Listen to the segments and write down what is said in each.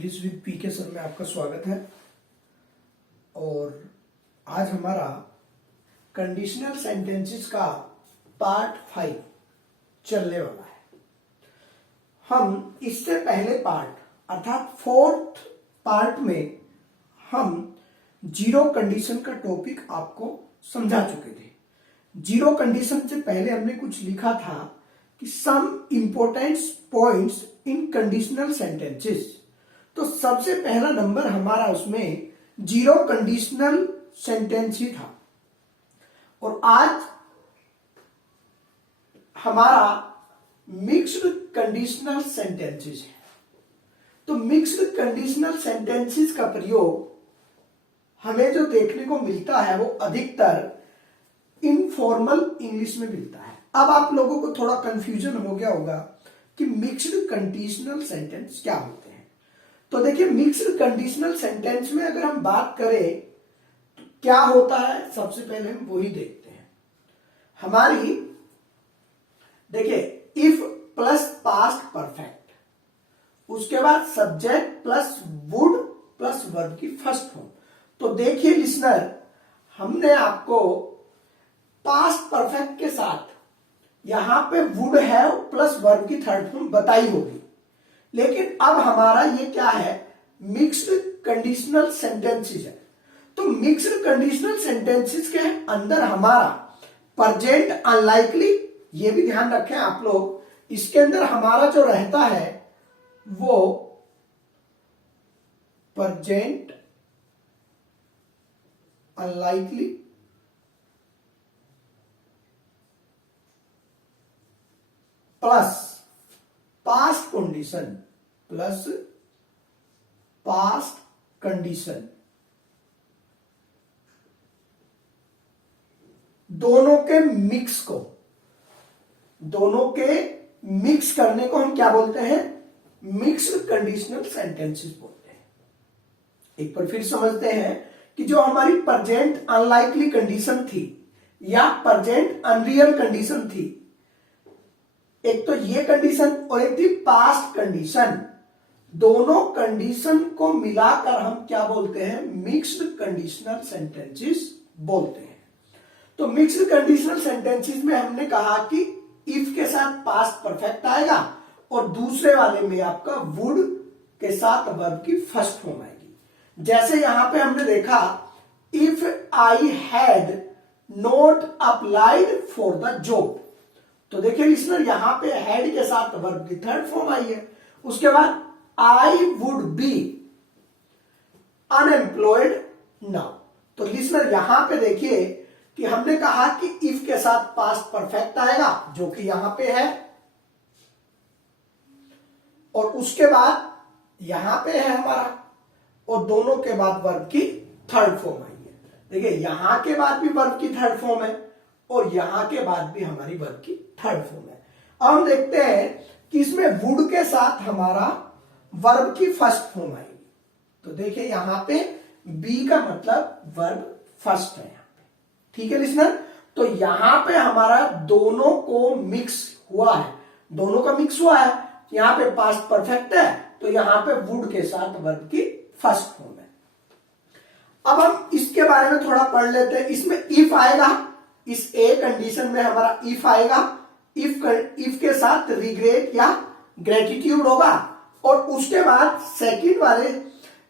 English with PK sir में आपका स्वागत है। और आज हमारा कंडीशनल सेंटेंसेस का पार्ट 5 चलने वाला है। हम इससे पहले पार्ट अर्थात 4th पार्ट में हम जीरो कंडीशन का टॉपिक आपको समझा चुके थे। जीरो कंडीशन से पहले हमने कुछ लिखा था कि some important points in conditional sentences. तो सबसे पहला नंबर हमारा उसमें जीरो कंडीशनल सेंटेंस ही था। और आज हमारा मिक्स्ड कंडीशनल सेंटेंसेस है। तो मिक्स्ड कंडीशनल सेंटेंसेस का प्रयोग हमें जो देखने को मिलता है वो अधिकतर इनफॉर्मल इंग्लिश में मिलता है। अब आप लोगों को थोड़ा कंफ्यूजन हो गया होगा कि मिक्स्ड कंडीशनल सेंटेंस क्या होते हैं। तो देखिए, मिक्स्ड कंडीशनल सेंटेंस में अगर हम बात करें तो क्या होता है, सबसे पहले हम वही देखते हैं। हमारी देखिए, इफ प्लस पास्ट परफेक्ट, उसके बाद subject plus would plus verb की फर्स्ट फॉर्म। तो देखिए लिसनर, हमने आपको पास्ट परफेक्ट के साथ यहां पे वुड हैव प्लस वर्ब की थर्ड फॉर्म बताई होगी, लेकिन अब हमारा ये क्या है, मिक्स्ड कंडीशनल सेंटेंसेस है। तो मिक्स्ड कंडीशनल सेंटेंसेस के अंदर हमारा प्रेजेंट अनलाइकली, ये भी ध्यान रखें आप लोग, इसके अंदर हमारा जो रहता है वो present unlikely plus past condition plus past condition, दोनों के मिक्स करने को हम क्या बोलते हैं, मिक्स्ड कंडीशनल सेंटेंसेस बोलते हैं। एक बार फिर समझते हैं कि जो हमारी प्रेजेंट अनलाइकली कंडीशन थी या प्रेजेंट अनरियल कंडीशन थी, एक तो ये कंडीशन और एक थी पास्ट कंडीशन, दोनों कंडीशन को मिलाकर हम क्या बोलते हैं, मिक्स्ड कंडीशनल सेंटेंसेस बोलते हैं। तो मिक्स्ड कंडीशनल सेंटेंसेस में हमने कहा कि इफ के साथ पास्ट परफेक्ट आएगा और दूसरे वाले में आपका वुड के साथ वर्ब की फर्स्ट फॉर्म आएगी। जैसे यहां पे हमने देखा, if I had not applied for the job. तो देखिए लिसनर, यहां पे हैड के साथ वर्ब की थर्ड फॉर्म आई है। उसके बाद I would be unemployed now. तो लिसनर, यहां पे देखिए कि हमने कहा कि इफ के साथ पास्ट परफेक्ट आएगा, जो कि यहां पे है, और उसके बाद यहां पे है हमारा, और दोनों के बाद वर्ब की थर्ड फॉर्म आई है। देखिए, यहां के बाद भी वर्ब की थर्ड फॉर्म है और यहां के बाद भी हमारी वर्ब की थर्ड फॉर्म है। अब हम देखते हैं कि इसमें वुड के साथ हमारा वर्ब की फर्स्ट फॉर्म आएगी। तो देखिए यहां पे बी का मतलब वर्ब फर्स्ट है यहां पे, ठीक है लिसनर। तो यहां पे हमारा दोनों को मिक्स हुआ है, दोनों का मिक्स हुआ है। यहां पे पास्ट परफेक्ट है तो यहां पे वुड के साथ वर्ब की फर्स्ट फॉर्म है। अब हम इसके बारे में थोड़ा पढ़ लेते हैं। इसमें इफ आएगा, इस ए कंडीशन में हमारा इफ आएगा, इफ के साथ रिग्रेट या ग्रेटिट्यूड होगा, और उसके बाद सेकंड वाले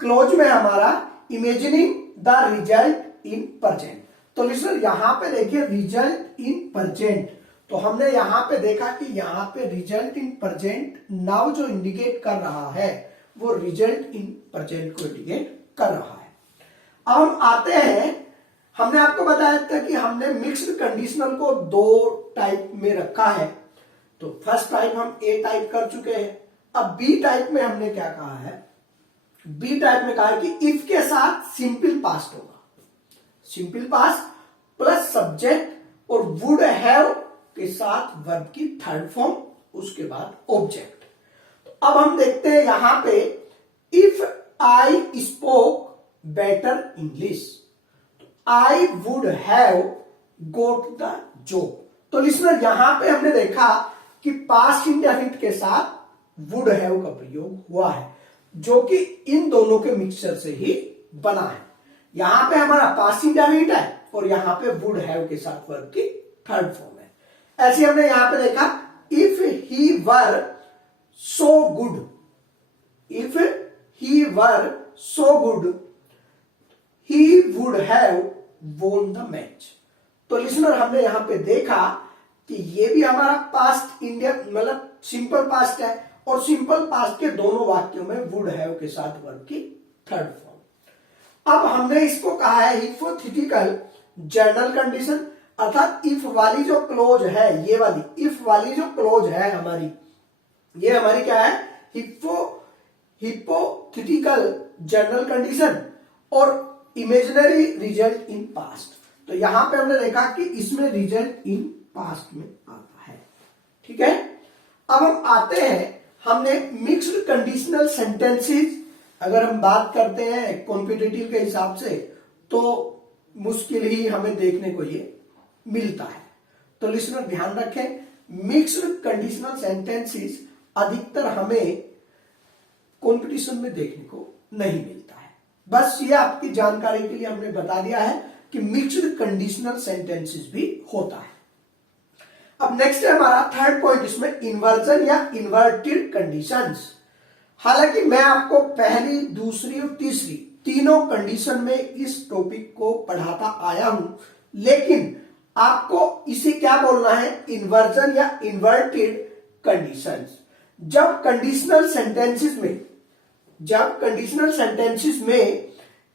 क्लोज में हमारा imagining the result in present. तो लिसनर, यहां पे देखिए रिजल्ट इन प्रेजेंट, तो हमने यहां पे देखा कि यहां पे रिजल्ट इन प्रेजेंट नाउ जो इंडिकेट कर रहा है वो रिजल्ट इन प्रेजेंट को इंडिकेट कर रहा है। अब हम आते हैं, हमने आपको बताया था कि हमने मिक्स्ड कंडीशनल को दो टाइप में रखा है। तो फर्स्ट टाइप हम ए टाइप कर चुके हैं। अब बी टाइप में हमने क्या कहा है, बी टाइप में कहा है कि इफ के साथ सिंपल पास्ट होगा, सिंपल पास्ट प्लस सब्जेक्ट और वुड हैव के साथ वर्ब की थर्ड फॉर्म, उसके बाद ऑब्जेक्ट। तो अब हम देखते हैं यहां पे, if I spoke better English, I would have got the job. तो लिसनर, यहां पे हमने देखा कि पास्ट इंडेफिनिट के साथ वुड हैव का प्रयोग हुआ है। जो कि इन दोनों के मिक्सचर से ही बना है। यहां पे हमारा पास्ट इंडेफिनिट है और यहां पे वुड हैव के साथ वर्ब की थर्ड फॉर्म है। ऐसे हमने यहां पे देखा, if he were so good, if he were so good he would have won the match. तो लिसनर हमने यहां पे देखा कि ये भी हमारा पास्ट इंडियन मतलब सिंपल पास्ट है और सिंपल पास्ट के दोनों वाक्यों में वुड हैव के साथ वर्ब की थर्ड फॉर्म। अब हमने इसको कहा है हिपोथेटिकल जनरल कंडीशन, अर्थात इफ वाली जो क्लोज है, ये वाली इफ वाली जो क्लोज है हमारी, ये हमारी क्या है, हिपोथेटिकल जनरल कंडीशन और इमेजिनरी रिजल्ट इन पास्ट। तो यहां पे हमने देखा कि इसमें रिजल्ट इन पास्ट में आता है। ठीक है, अब हम आते हैं, हमने मिक्स्ड कंडीशनल सेंटेंसेस अगर हम बात करते हैं कॉम्पिटिटिव के हिसाब से तो मुश्किल ही हमें देखने को ये मिलता है। तो लिसनर ध्यान रखें, मिक्स्ड कंडीशनल सेंटेंसेस अधिकतर हमें कंपटीशन में देखने को नहीं मिलता है। बस ये आपकी जानकारी के लिए हमने बता दिया है कि मिक्स्ड कंडीशनल सेंटेंसेस भी होता है। अब नेक्स्ट है हमारा थर्ड पॉइंट, इसमें इन्वर्जन या इन्वर्टेड कंडीशंस। हालांकि मैं आपको पहली, दूसरी और तीसरी तीनों कंडीशन में इस टॉपिक को पढ़ाता आया हूं, लेकिन आपको इसे क्या बोलना है, इन्वर्जन या इन्वर्टेड कंडीशंस। जब कंडीशनल सेंटेंसेस में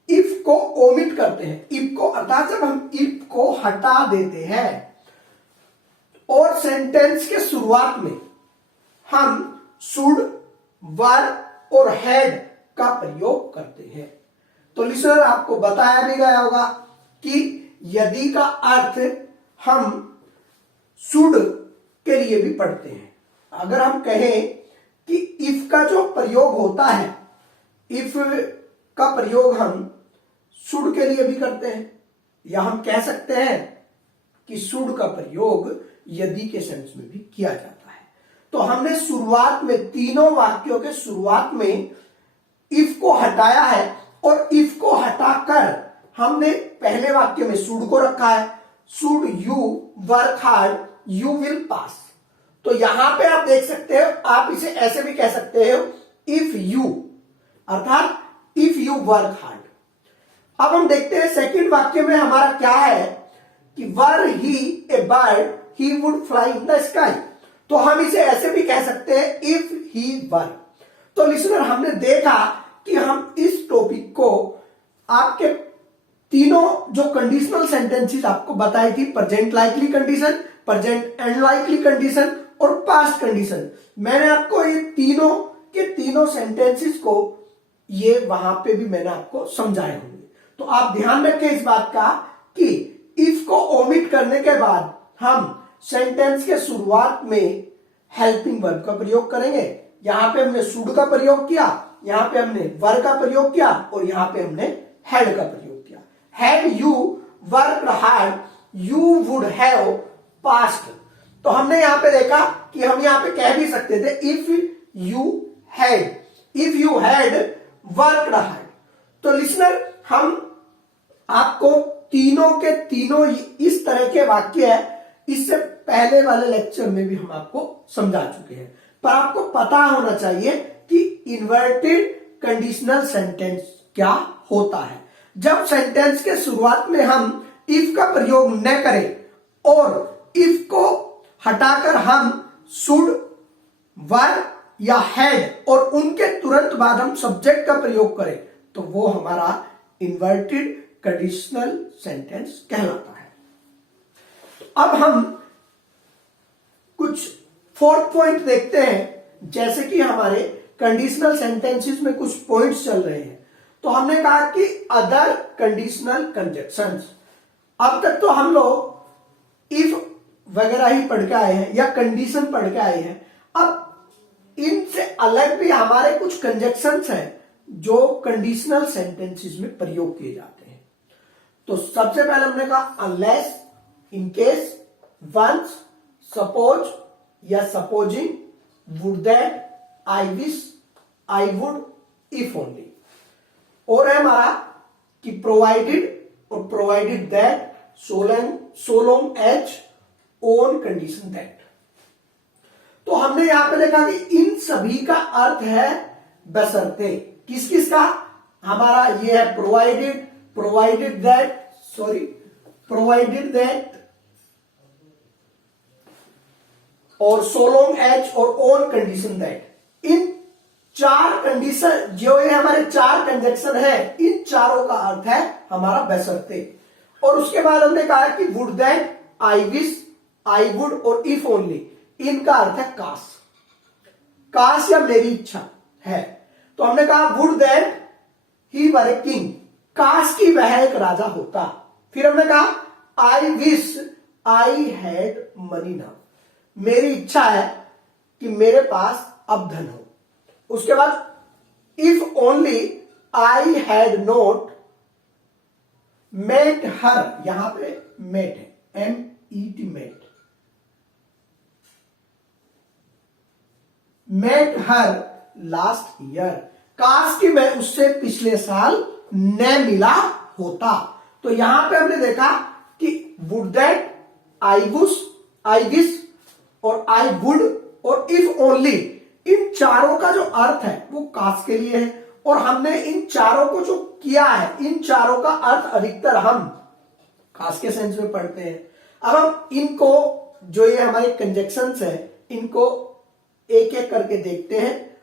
इफ को ओमिट करते हैं, इफ को अर्थात जब हम इफ को हटा देते हैं और सेंटेंस के शुरुआत में हम शुड, वर और हैड का प्रयोग करते हैं, तो लिसनर आपको बताया भी गया होगा कि यदि का अर्थ हम शुड के लिए भी पढ़ते हैं। अगर हम कहें कि इफ का जो प्रयोग होता है, इफ का प्रयोग हम शुड के लिए भी करते हैं, या हम कह सकते हैं कि शुड का प्रयोग यदि के सेंस में भी किया जाता है। तो हमने शुरुआत में, तीनों वाक्यों के शुरुआत में इफ को हटाया है और इफ को हटाकर हमने पहले वाक्य में शुड को रखा है, should you work hard you will pass. तो यहां पे आप देख सकते हो, आप इसे ऐसे भी कह सकते हो, इफ यू, अर्थात इफ यू वर्क हार्ड। अब हम देखते हैं सेकंड वाक्य में हमारा क्या है कि were he a bird he would fly in the sky. तो हम इसे ऐसे भी कह सकते हैं, इफ ही वर। तो लिसनर हमने देखा कि हम इस टॉपिक को आपके तीनों जो कंडीशनल सेंटेंसेस आपको बताई थी, present likely condition, present unlikely condition और पास्ट कंडीशन, मैंने आपको ये तीनों के तीनों सेंटेंसेस को ये वहां पे भी मैंने आपको समझाए होंगे। तो आप ध्यान रखें इस बात का कि इफ को ओमिट करने के बाद हम सेंटेंस के शुरुआत में हेल्पिंग वर्ब का प्रयोग करेंगे। यहां पे हमने शुड का प्रयोग किया, यहां पे हमने वर का प्रयोग किया और यहां पे हमने हैड का प्रयोग किया। Had you worked hard you would have past. तो हमने यहां पे देखा कि हम यहां पे कह भी सकते थे if you had worked hard. तो लिसनर हम आपको तीनों के तीनों इस तरह के वाक्य है, इससे पहले वाले लेक्चर में भी हम आपको समझा चुके हैं, पर आपको पता होना चाहिए कि इन्वर्टेड कंडीशनल सेंटेंस क्या होता है। जब सेंटेंस के शुरुआत में हम इफ का प्रयोग न करें और इफ को हटाकर हम शुड, वर या हैड और उनके तुरंत बाद हम सब्जेक्ट का प्रयोग करें, तो वो हमारा इन्वर्टेड कंडीशनल सेंटेंस कहलाता है। अब हम कुछ फोर्थ पॉइंट देखते हैं, जैसे कि हमारे कंडीशनल सेंटेंसेस में कुछ पॉइंट्स चल रहे हैं। तो हमने कहा कि अदर कंडीशनल कंजक्शंस। अब तक तो हम लोग इफ वगैरह ही पढ़ के आए हैं या कंडीशन पढ़ के आए हैं। अब इनसे अलग भी हमारे कुछ कंजक्शंस हैं जो कंडीशनल सेंटेंसेस में प्रयोग किए जाते हैं। तो सबसे पहले हमने कहा unless, in case, once, suppose या supposing, would that, I wish, I would, if only. और है हमारा कि प्रोवाइडेड और provided that so long as on condition that. तो हमने यहां पे देखा कि इन सभी का अर्थ है बशर्ते। किस किस का? हमारा ये है प्रोवाइडेड, प्रोवाइडेड दैट और so long as और ऑन कंडीशन दैट। इन चार कंडीशन जो ये हमारे चार कंजक्शन है, इन चारों का अर्थ है हमारा बशर्ते। और उसके बाद हमने कहा कि would that, I wish, I would और इफ ओनली, इनका अर्थ है काश। काश या मेरी इच्छा है। तो हमने कहा would that he were a king, काश की वह एक राजा होता। फिर हमने कहा आई wish I had money now, मेरी इच्छा है कि मेरे पास अब धन हो। उसके बाद if only I had not met her, यहां पे मेट है, MET met, met her last year, काश कि मैं उससे पिछले साल न मिला होता। तो यहां पे हमने देखा कि वुड दैट, आई विश और आई वुड और इफ ओनली, इन चारों का जो अर्थ है वो काश के लिए है। और हमने इन चारों को जो किया है, इन चारों का अर्थ अधिकतर हम काश के सेंस में पढ़ते हैं। अब हम इनको जो ये हमारे कंजक्शंस है, इनको एक एक करके देखते हैं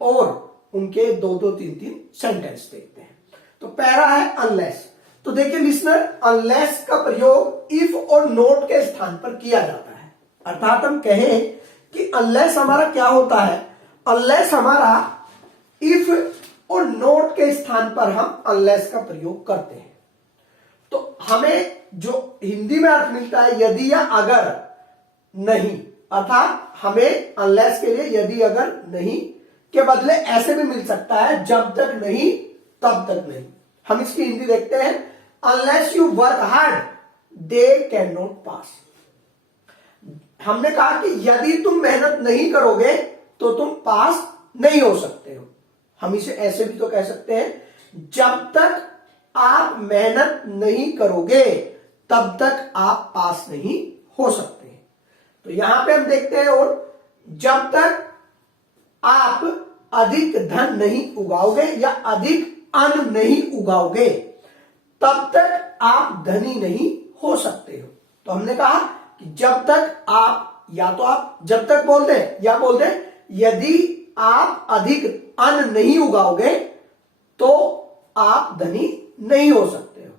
और उनके दो दो तीन तीन सेंटेंस देखते हैं। तो पहला है अनलेस। तो देखिए लिसनर, अनलेस का प्रयोग इफ और नोट के स्थान पर किया जाता है। अर्थात हम कहें कि अनलेस हमारा क्या होता है? अनलेस हमारा इफ और नोट के स्थान पर हम अनलेस का प्रयोग करते हैं। तो हमें जो हिंदी में अर्थ मिलता है यदि या अगर नहीं, अर्थात हमें अनलेस के लिए यदि अगर नहीं के बदले ऐसे भी मिल सकता है, जब तक नहीं तब तक नहीं। हम इसकी हिंदी देखते हैं, unless you work hard they can not pass. हमने कहा कि यदि तुम मेहनत नहीं करोगे तो तुम पास नहीं हो सकते हो। हम इसे ऐसे भी तो कह सकते हैं, जब तक आप मेहनत नहीं करोगे तब तक आप पास नहीं हो सकते। तो यहां पे हम देखते हैं, और जब तक आप अधिक धन नहीं उगाओगे या अधिक अन्न नहीं उगाओगे तब तक आप धनी नहीं हो सकते हो। तो हमने कहा कि जब तक आप, या तो आप जब तक बोल दें या बोल दें यदि आप अधिक अन्न नहीं उगाओगे तो आप धनी नहीं हो सकते हो।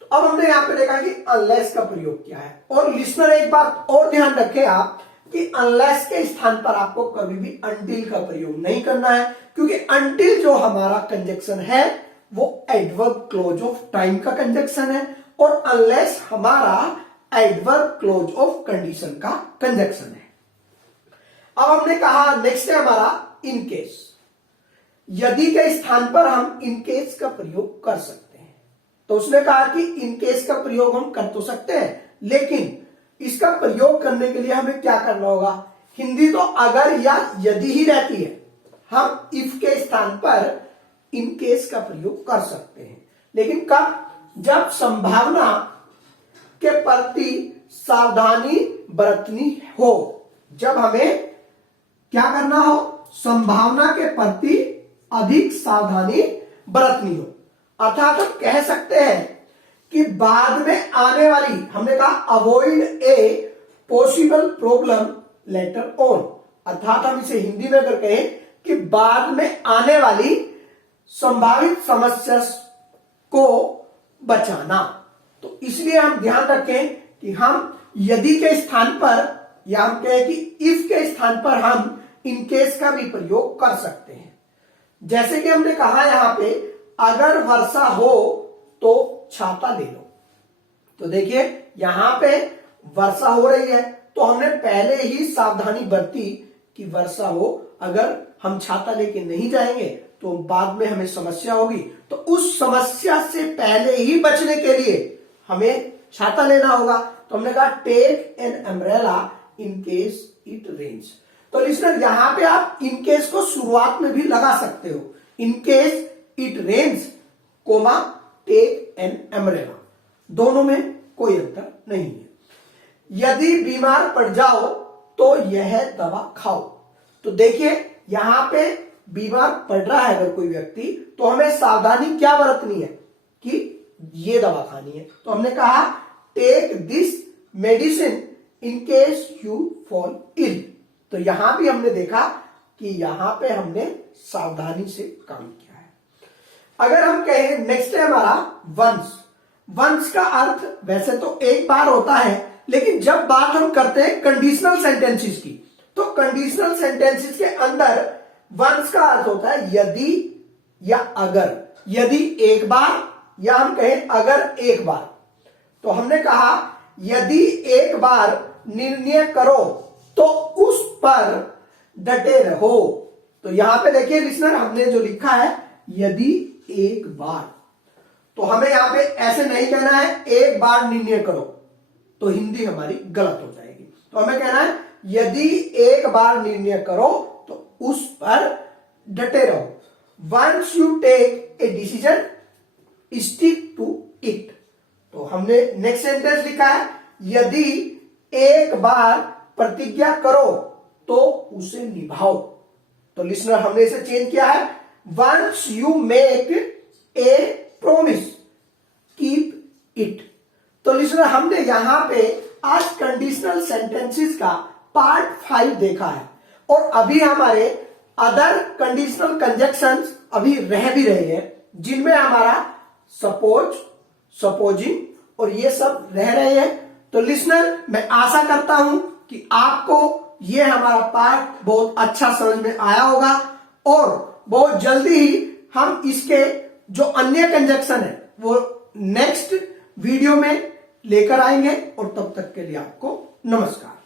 तो अब हमने यहां पे देखा कि अनलेस का प्रयोग क्या है। और लिसनर एक बात और ध्यान रखें आप कि अनलेस के स्थान पर आपको कभी भी अनटिल का प्रयोग नहीं करना है, क्योंकि अनटिल जो हमारा कंजक्शन है वो एडवर्ब क्लोज ऑफ टाइम का कंजक्शन है और अनलेस हमारा एडवर्ब क्लोज ऑफ कंडीशन का कंजक्शन है। अब हमने कहा नेक्स्ट है हमारा इन केस। यदि के स्थान पर हम इन केस का प्रयोग कर सकते हैं। तो उसने कहा कि इन केस का प्रयोग हम कर तो सकते हैं, लेकिन इसका प्रयोग करने के लिए हमें क्या करना होगा? हिंदी तो अगर या यदि ही रहती है, हम इफ के स्थान पर इन केस का प्रयोग कर सकते हैं, लेकिन कब? जब संभावना के प्रति सावधानी बरतनी हो। जब हमें क्या करना हो? संभावना के प्रति अधिक सावधानी बरतनी हो। अर्थात हम कह सकते हैं कि बाद में आने वाली, हमने कहा avoid a possible problem later on. अर्थात हम इसे हिंदी में अगर कहें कि बाद में आने वाली संभावित समस्या को बचाना। तो इसलिए हम ध्यान रखें कि हम यदि के स्थान पर या हम कहें कि इफ के स्थान पर हम इन केस का भी प्रयोग कर सकते हैं। जैसे कि हमने कहा यहां पे अगर वर्षा हो तो छाता ले लो। तो देखिए यहां पे वर्षा हो रही है तो हमने पहले ही सावधानी बरती कि वर्षा हो, अगर हम छाता लेके नहीं जाएंगे तो बाद में हमें समस्या होगी। तो उस समस्या से पहले ही बचने के लिए हमें छाता लेना होगा। तो हमने कहा take an umbrella in case it rains. तो लिसनर यहां पे आप इन केस को शुरुआत में भी लगा सकते हो, in case it rains comma take an umbrella, दोनों में कोई अंतर नहीं है। यदि बीमार पड़ जाओ तो यह दवा खाओ। तो देखिए यहां पे बीमार पड़ रहा है अगर कोई व्यक्ति, तो हमें सावधानी क्या बरतनी है कि ये दवा खानी है। तो हमने कहा take this medicine in case you fall ill. तो यहां भी हमने देखा कि यहां पे हमने सावधानी से काम किया है। अगर हम कहें नेक्स्ट है हमारा वंस। वंस का अर्थ वैसे तो एक बार होता है, लेकिन जब बात हम करते हैं कंडीशनल सेंटेंसेस की, तो कंडीशनल सेंटेंसेस के अंदर वंस का अर्थ होता है यदि या अगर। यदि एक बार या हम कहें अगर एक बार। तो हमने कहा यदि एक बार निर्णय करो तो उस पर डटे रहो। तो यहां पे देखिए लिसनर, हमने जो लिखा है यदि एक बार, तो हमें यहां पे ऐसे नहीं कहना है एक बार निर्णय करो, तो हिंदी हमारी गलत हो जाएगी। तो हमें कहना है यदि एक बार निर्णय करो तो उस पर डटे रहो। Once you take a decision stick to it. तो हमने नेक्स्ट सेंटेंस लिखा है यदि एक बार प्रतिज्ञा करो तो उसे निभाओ। तो लिसनर हमने इसे चेंज किया है once you make a promise keep it. तो लिसनर हमने यहां पे आज कंडीशनल सेंटेंसेस का पार्ट 5 देखा है, और अभी हमारे अदर कंडीशनल कंजक्शंस अभी रह भी रहे हैं, जिनमें हमारा सपोज, सपोजिंग और ये सब रह रहे हैं। तो लिसनर मैं आशा करता हूं कि आपको ये हमारा पार्ट बहुत अच्छा समझ में आया होगा, और बहुत जल्दी ही हम इसके जो अन्य कंजक्शन है वो नेक्स्ट वीडियो में लेकर आएंगे। और तब तक के लिए आपको नमस्कार।